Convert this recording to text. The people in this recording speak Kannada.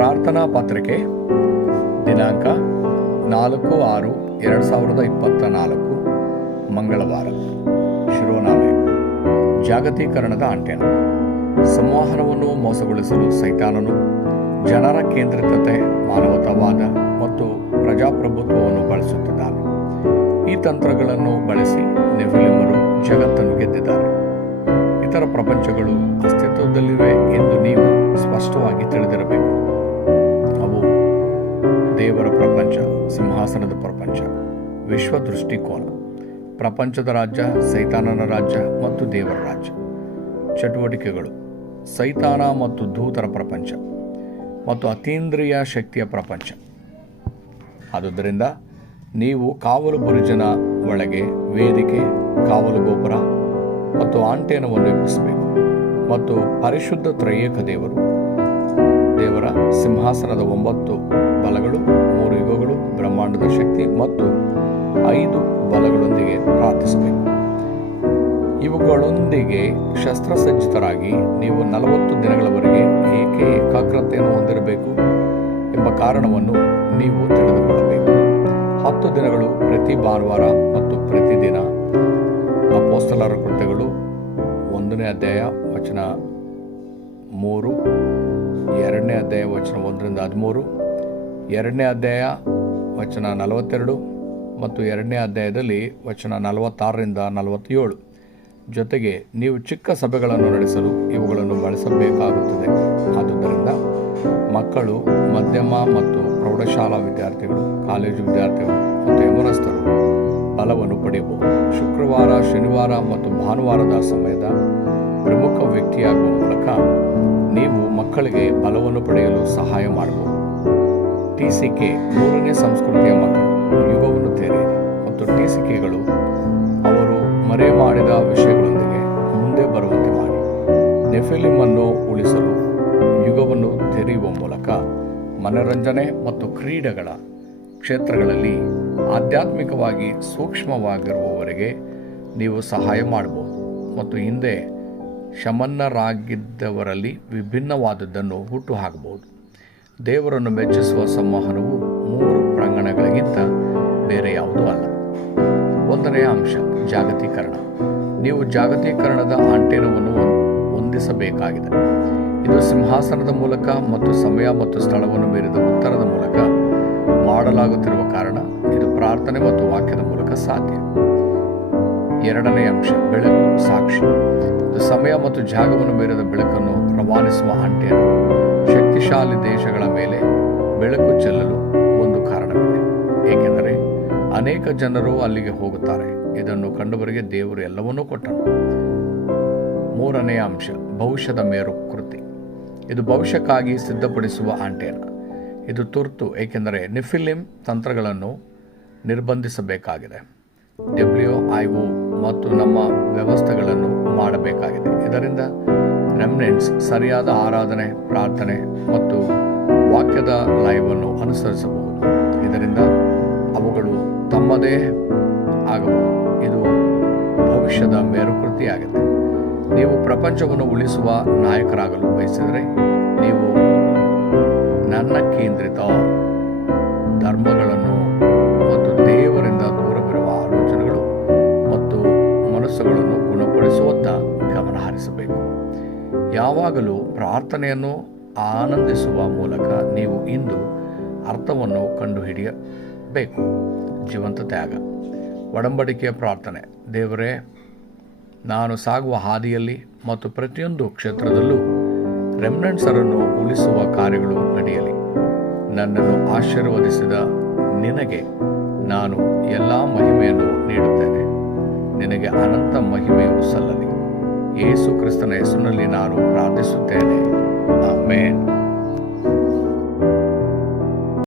ಪ್ರಾರ್ಥನಾ ಪತ್ರಿಕೆ, ದಿನಾಂಕ ನಾಲ್ಕು ಆರು ಎರಡು ಸಾವಿರದ ಇಪ್ಪತ್ತ ನಾಲ್ಕು, ಮಂಗಳವಾರ. ಶಿರೋನಾಮೆ. ಜಾಗತೀಕರಣದ ಅಂಟೆನ ಸಂವಹನವನ್ನು ಮೋಸಗೊಳಿಸಲು ಸೈತಾನನು ಜನರ ಕೇಂದ್ರಿತತೆ, ಮಾನವತಾವಾದ ಮತ್ತು ಪ್ರಜಾಪ್ರಭುತ್ವವನ್ನು ಬಳಸುತ್ತಿದ್ದಾನೆ. ಈ ತಂತ್ರಗಳನ್ನು ಬಳಸಿ ನೆಫಿಲಿಮರು ಜಗತ್ತನ್ನು ಗೆದ್ದಿದ್ದಾರೆ. ಇತರ ಪ್ರಪಂಚಗಳು ಅಸ್ತಿತ್ವದಲ್ಲಿವೆ ಎಂದು ನೀವು ಸ್ಪಷ್ಟವಾಗಿ ತಿಳಿದಿರಬೇಕು. ದೇವರ ಪ್ರಪಂಚ, ಸಿಂಹಾಸನದ ಪ್ರಪಂಚ, ವಿಶ್ವ ದೃಷ್ಟಿಕೋನ, ಪ್ರಪಂಚದ ರಾಜ್ಯ, ಸೈತಾನನ ರಾಜ್ಯ ಮತ್ತು ದೇವರ ರಾಜ್ಯ. ಚಟುವಟಿಕೆಗಳು, ಸೈತಾನ ಮತ್ತು ದೂತರ ಪ್ರಪಂಚ ಮತ್ತು ಅತೀಂದ್ರಿಯ ಶಕ್ತಿಯ ಪ್ರಪಂಚ. ಆದುದರಿಂದ ನೀವು ಕಾವಲು ಬುರುಜನ ಒಳಗೆ ವೇದಿಕೆ, ಕಾವಲು ಗೋಪುರ ಮತ್ತು ಆಂಟೇನವನ್ನು ಎಬ್ಬಿಸಬೇಕು ಮತ್ತು ಪರಿಶುದ್ಧ ತ್ರಯೇಕ ದೇವರ ಸಿಂಹಾಸನದ ಒಂಬತ್ತು ಬಲಗಳು, ಮೂರು ಯುಗಗಳು, ಬ್ರಹ್ಮಾಂಡದ ಶಕ್ತಿ ಮತ್ತು ಐದು ಬಲಗಳೊಂದಿಗೆ ಪ್ರಾರ್ಥಿಸಬೇಕು. ಇವುಗಳೊಂದಿಗೆ ಶಸ್ತ್ರಸಜ್ಜಿತರಾಗಿ ನೀವು ನಲವತ್ತು ದಿನಗಳವರೆಗೆ ಏಕೆ ಏಕಾಗ್ರತೆಯನ್ನು ಹೊಂದಿರಬೇಕು ಎಂಬ ಕಾರಣವನ್ನು ನೀವು ತಿಳಿದುಕೊಳ್ಳಬೇಕು. ಹತ್ತು ದಿನಗಳು ಪ್ರತಿ ಭಾನುವಾರ ಮತ್ತು ಪ್ರತಿದಿನ ಅಪೋಸ್ತಲರ ಕೃತ್ಯಗಳು ಒಂದನೇ ಅಧ್ಯಾಯ, ವಚನ ಮೂರು ಎರಡನೇ ಅಧ್ಯಾಯ ವಚನ ಒಂದರಿಂದ ಹದಿಮೂರು, ಎರಡನೇ ಅಧ್ಯಾಯ ವಚನ ನಲವತ್ತೆರಡು ಮತ್ತು ಎರಡನೇ ಅಧ್ಯಾಯದಲ್ಲಿ ವಚನ ನಲವತ್ತಾರರಿಂದ ನಲವತ್ತೇಳು. ಜೊತೆಗೆ ನೀವು ಚಿಕ್ಕ ಸಭೆಗಳನ್ನು ನಡೆಸಲು ಇವುಗಳನ್ನು ಬಳಸಬೇಕಾಗುತ್ತದೆ. ಆದುದರಿಂದ ಮಕ್ಕಳು, ಮಧ್ಯಮ ಮತ್ತು ಪ್ರೌಢಶಾಲಾ ವಿದ್ಯಾರ್ಥಿಗಳು, ಕಾಲೇಜು ವಿದ್ಯಾರ್ಥಿಗಳು ಮತ್ತು ಯಮನಸ್ಥರು ಬಲವನ್ನು ಪಡೆಯಬಹುದು. ಶುಕ್ರವಾರ, ಶನಿವಾರ ಮತ್ತು ಭಾನುವಾರದ ಸಮಯದ ಪ್ರಮುಖ ವ್ಯಕ್ತಿಯಾಗುವ ಮೂಲಕ ನೀವು ಮಕ್ಕಳಿಗೆ ಬಲವನ್ನು ಪಡೆಯಲು ಸಹಾಯ ಮಾಡಬಹುದು. ಕೆ ಮೂರನೇ ಸಂಸ್ಕೃತಿಯ ಮಕ್ಕಳು ಯುಗವನ್ನು ತೆರೆಯಿರಿ ಮತ್ತು ಟಿ ಸಿ ಕೆಗಳು ಅವರು ಮರೆ ಮಾಡಿದ ವಿಷಯಗಳೊಂದಿಗೆ ಮುಂದೆ ಬರುವಂತೆ ಮಾಡಿ. ನೆಫೆಲಿಮನ್ನು ಉಳಿಸಲು ಯುಗವನ್ನು ತೆರೆಯುವ ಮೂಲಕ ಮನರಂಜನೆ ಮತ್ತು ಕ್ರೀಡೆಗಳ ಕ್ಷೇತ್ರಗಳಲ್ಲಿ ಆಧ್ಯಾತ್ಮಿಕವಾಗಿ ಸೂಕ್ಷ್ಮವಾಗಿರುವವರಿಗೆ ನೀವು ಸಹಾಯ ಮಾಡಬಹುದು. ಮತ್ತು ಹಿಂದೆ ಶಮನ್ನರಾಗಿದ್ದವರಲ್ಲಿ ವಿಭಿನ್ನವಾದದ್ದನ್ನು ಹುಟ್ಟುಹಾಕಬಹುದು. ದೇವರನ್ನು ಮೆಚ್ಚಿಸುವ ಸಂವಹನವು ಮೂರು ಪ್ರಾಂಗಣಗಳಿಗಿಂತ ಬೇರೆ ಯಾವುದೂ ಅಲ್ಲ. ಒಂದನೆಯ ಅಂಶ, ಜಾಗತೀಕರಣ. ನೀವು ಜಾಗತೀಕರಣದ ಆಂಟೆನವನ್ನು ಹೊಂದಿಸಬೇಕಾಗಿದೆ. ಇದು ಸಿಂಹಾಸನದ ಮೂಲಕ ಮತ್ತು ಸಮಯ ಮತ್ತು ಸ್ಥಳವನ್ನು ಮೀರಿದ ಉತ್ತರದ ಮೂಲಕ ಮಾಡಲಾಗುತ್ತಿರುವ ಕಾರಣ, ಇದು ಪ್ರಾರ್ಥನೆ ಮತ್ತು ವಾಕ್ಯದ ಮೂಲಕ ಸಾಧ್ಯ. ಎರಡನೇ ಅಂಶ, ಬೆಳಕು, ಸಾಕ್ಷಿ. ಸಮಯ ಮತ್ತು ಜಾಗವನ್ನು ಮೀರಿದ ಬೆಳಕನ್ನು ರವಾನಿಸುವ ಅಂಟೆಯನ್ನು ಶಕ್ತಿಶಾಲಿ ದೇಶಗಳ ಮೇಲೆ ಬೆಳಕು ಚೆಲ್ಲಲು ಒಂದು ಕಾರಣವಿದೆ. ಏಕೆಂದರೆ ಅನೇಕ ಜನರು ಅಲ್ಲಿಗೆ ಹೋಗುತ್ತಾರೆ. ಇದನ್ನು ಕಂಡವರಿಗೆ ದೇವರು ಎಲ್ಲವನ್ನೂ ಕೊಟ್ಟನು. ಮೂರನೆಯ ಅಂಶ, ಭವಿಷ್ಯದ ಮೇರು ಕೃತಿ. ಇದು ಭವಿಷ್ಯಕ್ಕಾಗಿ ಸಿದ್ಧಪಡಿಸುವ ಆಂಟೆನ ಇದು ತುರ್ತು, ಏಕೆಂದರೆ ನಿಫಿಲಿಮ್ ತಂತ್ರಗಳನ್ನು ನಿರ್ಬಂಧಿಸಬೇಕಾಗಿದೆ. ಡಬ್ಲ್ಯೂ ಐ ಒ ಮತ್ತು ನಮ್ಮ ವ್ಯವಸ್ಥೆಗಳನ್ನು ಮಾಡಬೇಕಾಗಿದೆ. ಇದರಿಂದ ರೆಮ್ನೆಂಟ್ಸ್ ಸರಿಯಾದ ಆರಾಧನೆ, ಪ್ರಾರ್ಥನೆ ಮತ್ತು ವಾಕ್ಯದ ಲೈವನ್ನು ಅನುಸರಿಸಬಹುದು. ಇದರಿಂದ ಅವುಗಳು ತಮ್ಮದೇ ಆಗಬಹುದು. ಇದು ಭವಿಷ್ಯದ ಮೇರುಕೃತಿಯಾಗಿದೆ. ನೀವು ಪ್ರಪಂಚವನ್ನು ಉಳಿಸುವ ನಾಯಕರಾಗಲು ಬಯಸಿದರೆ ನೀವು ನನ್ನ ಕೇಂದ್ರಿತ ಧರ್ಮಗಳನ್ನು ಯಾವಾಗಲೂ ಪ್ರಾರ್ಥನೆಯನ್ನು ಆನಂದಿಸುವ ಮೂಲಕ ನೀವು ಇಂದು ಅರ್ಥವನ್ನು ಕಂಡುಹಿಡಿಯಬೇಕು. ಜೀವಂತ ತ್ಯಾಗ. ಒಡಂಬಡಿಕೆಯ ಪ್ರಾರ್ಥನೆ. ದೇವರೇ, ನಾನು ಸಾಗುವ ಹಾದಿಯಲ್ಲಿ ಮತ್ತು ಪ್ರತಿಯೊಂದು ಕ್ಷೇತ್ರದಲ್ಲೂ ರೆಮ್ನೆಂಟ್ಸರನ್ನು ಉಳಿಸುವ ಕಾರ್ಯಗಳು ನಡೆಯಲಿ. ನನ್ನನ್ನು ಆಶೀರ್ವದಿಸಿದ ನಿನಗೆ ನಾನು ಎಲ್ಲ ಮಹಿಮೆಯನ್ನು ನೀಡುತ್ತೇನೆ. ನಿನಗೆ ಅನಂತ ಮಹಿಮೆಯು ಸಲ್ಲಲಿ. യേശു ക്രിസ്തു യേശുനുള്ളിനാറും പ്രാർത്ഥിച്ചുത്തേനെ അമ്മേൻ